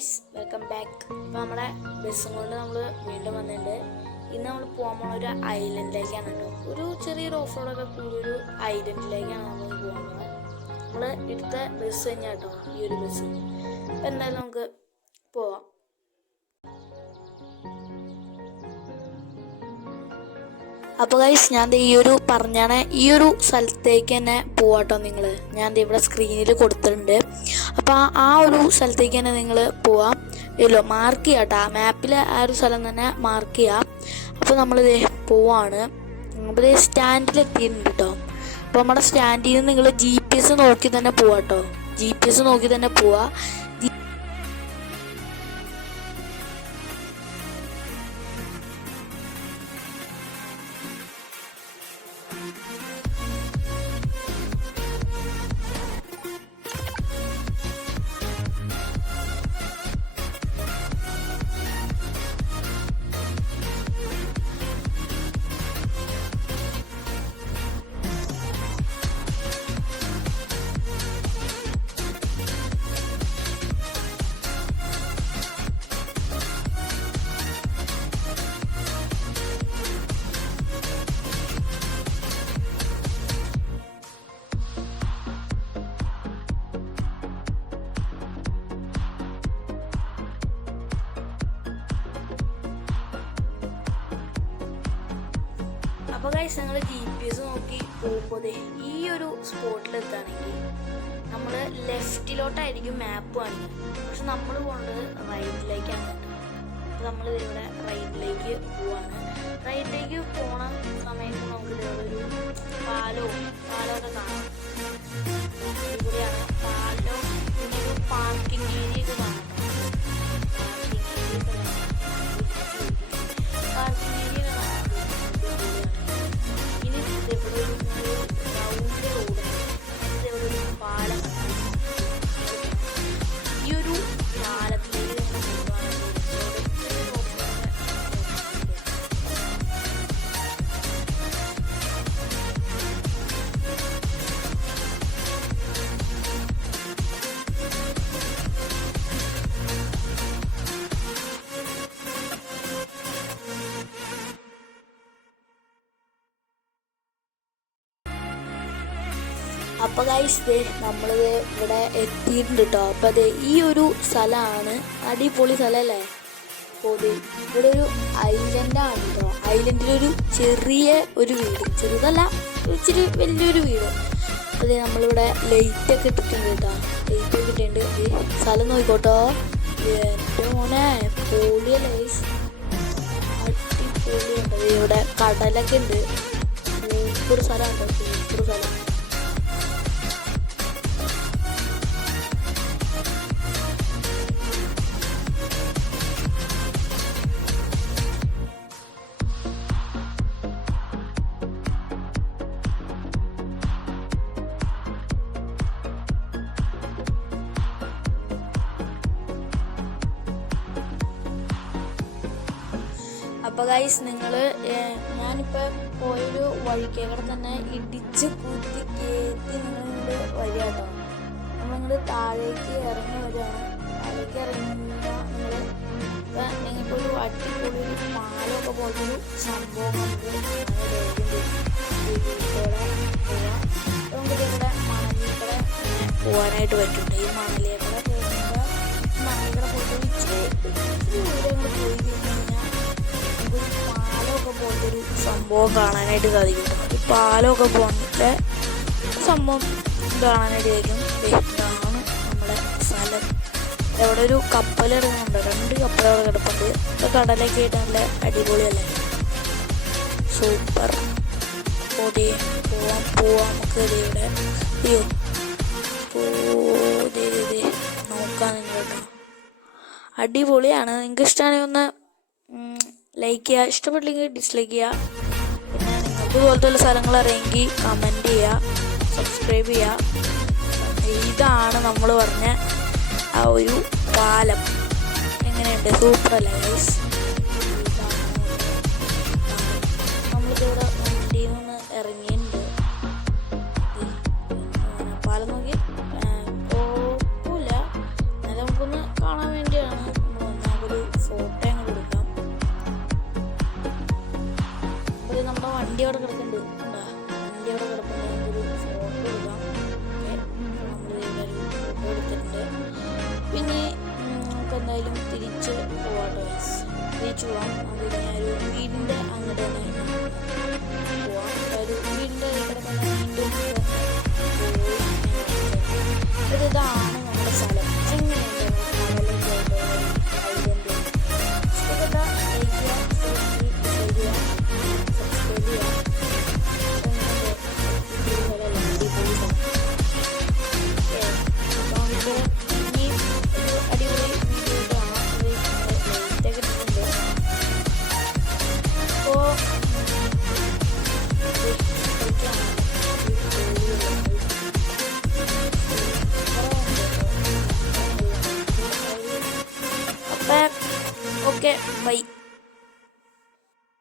Guys, welcome back. ഇപ്പോൾ നമ്മുടെ ബസ്സും കൊണ്ട് നമ്മൾ വീണ്ടും വന്നിട്ടുണ്ട്. ഇന്ന് നമ്മൾ പോകാൻ പോകുന്ന ഒരു ഐലൻഡിലേക്കാണ് കേട്ടോ. ഒരു ചെറിയൊരു ഓഫ് റോഡൊക്കെ കൂടിയൊരു ഐലൻഡിലേക്കാണ് നമ്മൾ പോകാൻ പോകുന്നത്. നമ്മൾ എടുത്ത ബസ് തന്നെയാണ് കേട്ടോ ഈ ഒരു ബസ്. അപ്പം എന്തായാലും നമുക്ക് പോവാം. അപ്പോൾ ഗൈസ്, ഞാൻ ഈ ഒരു സ്ഥലത്തേക്ക് തന്നെ പോവാട്ടോ. നിങ്ങൾ ഞാൻ ഇവിടെ സ്ക്രീനിൽ കൊടുത്തിട്ടുണ്ട്. അപ്പോൾ ആ ഒരു സ്ഥലത്തേക്ക് തന്നെ നിങ്ങൾ പോവാം. ഇല്ലോ മാർക്ക് ചെയ്യാം കേട്ടോ. ആ മാപ്പിൽ ആ ഒരു സ്ഥലം തന്നെ മാർക്ക് ചെയ്യാം. അപ്പോൾ നമ്മളിത് പോവാണ്. അപ്പോൾ ഇത് സ്റ്റാൻഡിലെത്തിയിട്ടുണ്ട് കേട്ടോ. അപ്പോൾ നമ്മുടെ സ്റ്റാൻഡിൽ നിന്ന് നിങ്ങൾ GPS നോക്കി തന്നെ പോവാട്ടോ. GPS നോക്കി തന്നെ പോവാ. അപ്പോൾ ഗൈസ്, നിങ്ങൾ GPS നോക്കി പോകുമ്പോൾ ഈ ഒരു സ്പോട്ടിലെത്തുകയാണെങ്കിൽ നമ്മൾ ലെഫ്റ്റിലോട്ടായിരിക്കും മാപ്പ് കാണിക്കുന്നത്. പക്ഷെ നമ്മൾ പോകുന്നത് റൈറ്റിലേക്കാണ്. അപ്പോൾ നമ്മൾ ഇവിടെ റൈറ്റിലേക്ക് പോവാണ്. റൈറ്റിലേക്ക് പോണ സമയത്ത് നമുക്ക് ഇതേപോലെ ഒരു പാലമൊക്കെ കാണാം. ഇവിടെയാണ് പാലം. പിന്നെ ഒരു പാർക്കിംഗ് ഏരിയ ഒക്കെ കാണാം. പാർക്കിംഗ് ഏരിയ അപ്പോൾ ഗൈസ്, നമ്മളിത് ഇവിടെ എത്തിയിട്ടുണ്ട് കേട്ടോ. അപ്പോൾ അത് ഈ ഒരു സ്ഥലമാണ്. അടിപൊളി സ്ഥലമല്ലേ. അപ്പോൾ ഇവിടെ ഒരു ഐലൻഡാണ് കേട്ടോ. ഐലൻഡിലൊരു ചെറിയ ഒരു വീട്, ചെറുതല്ല, ഇച്ചിരി വലിയൊരു വീട്. അതെ, നമ്മളിവിടെ ലൈറ്റൊക്കെ ഇട്ടിട്ടുണ്ട് കേട്ടോ. ലൈറ്റൊക്കെ ഇട്ടിട്ടുണ്ട്. സ്ഥലം നോക്കിക്കോട്ടോ. എൻ്റെ മോനെ പൊളിയല്ലേ ഗൈസ്, അടിപൊളിയുണ്ട്. ഇവിടെ കടലൊക്കെ ഉണ്ട്. സൂപ്പർ സ്ഥലമാണ് കേട്ടോ, സൂപ്പർ സ്ഥലം. അപ്പോൾ ഗൈസ്, ഞാനിപ്പോൾ പോയൊരു വഴിക്കേക്കടെ തന്നെ ഇടിച്ച് കുത്തി കയറ്റി നിങ്ങളിങ്ങോട്ട് വരിക കേട്ടോ. നമ്മളിങ്ങോട്ട് താഴേക്ക് ഇറങ്ങി വരികയാണ്. താഴേക്ക് ഇറങ്ങിയാൽ നിങ്ങളിപ്പോൾ ഒരു അടിപൊളി ഒരു പാലമൊക്കെ പോലൊരു സംഭവം നമുക്ക് നമുക്കിവിടെ മണലിക്കൂടെ പോകാനായിട്ട് പറ്റുന്നുണ്ട്. ഈ മണലിക്കൂടെ പോകുമ്പോൾ മണലിക്കൂടെ പോയിട്ട് ഇച്ചിരി ദൂരം പോയി കഴിഞ്ഞാൽ പാലമൊക്കെ പോലൊരു സംഭവം കാണാനായിട്ട് സാധിക്കും. ഈ പാലമൊക്കെ പോകേണ്ട സംഭവം കാണാനായിട്ട് സാധിക്കും. ഇതാണ് നമ്മുടെ സ്ഥലം. അവിടെ ഒരു കപ്പൽ ഇറങ്ങുന്നുണ്ട്. 2 കപ്പലവിടെ കിടപ്പുണ്ട്. ഇപ്പോൾ കടലൊക്കെ ആയിട്ട് നല്ല അടിപൊളിയല്ലേ, സൂപ്പർ. പോവാം നമുക്ക്. ഇവിടെ അയ്യോ നോക്കാൻ നിങ്ങൾ കേട്ടോ. അടിപൊളിയാണ്. നിങ്ങൾക്ക് ഇഷ്ടമാണെങ്കിൽ ഒന്ന് ലൈക്ക് ചെയ്യുക, ഇഷ്ടപ്പെട്ടില്ലെങ്കിൽ ഡിസ്ലൈക്ക് ചെയ്യുക. പിന്നെ നിങ്ങൾക്ക് ഇതുപോലത്തെ സ്ഥലങ്ങൾ അറിയെങ്കിൽ കമൻറ്റ് ചെയ്യുക, സബ്സ്ക്രൈബ് ചെയ്യുക. ഇതാണ് നമ്മൾ പറഞ്ഞ ആ ഒരു പാലം. എങ്ങനെയുണ്ട്, സൂപ്പർ അല്ലേ ഗൈസ്? നമ്മളിതിവിടെ വണ്ടിയിൽ നിന്ന് ഇറങ്ങിയിട്ടുണ്ട്. പാലം നോക്കി കുഴപ്പമില്ല, എന്നാലും നമുക്കൊന്ന് കാണാൻ വേണ്ടിയാണ് നമ്മൾ ഒന്നാമതൊരു ഫോട്ടോ അങ്ങോട്ട് എടുക്കാം. അപ്പോൾ നമ്മുടെ വണ്ടി അവിടെ കിടക്കുന്നുണ്ട്, വണ്ടി അവിടെ കിടക്കുന്നുണ്ട്, ഒരു ഫോട്ടോ എടുക്കാം. ഓക്കെ, നമ്മൾ ഇവിടെ ഒരു ഫോട്ടോ എടുത്തിട്ടുണ്ട്. പിന്നെ നമുക്ക് എന്തായാലും തിരിച്ച് പോവാട്ടോ, തിരിച്ചു പോവാം. നമുക്ക് ഞാൻ ഒരു വീടിൻ്റെ അങ്ങോട്ട് തന്നെ പോവാം. ഒരു വീടിൻ്റെ ഇവിടെ തന്നെ വീണ്ടും ഇതാണ് നമ്മുടെ സ്ഥലം. എങ്ങനെയുണ്ട് ഇഷ്ടപ്പെട്ട ലൈക്ക് ചെയ്യുക, ഷെയർ ചെയ്യുക, സബ്സ്ക്രൈബ് ചെയ്യുക. നമുക്ക് ഇനി ഒരു അടിപൊളി വീഡിയോ കാണാം. ലൈറ്റൊക്കെ ഇട്ടിട്ടുണ്ട്. അപ്പോൾ ഓക്കെ, ബൈ.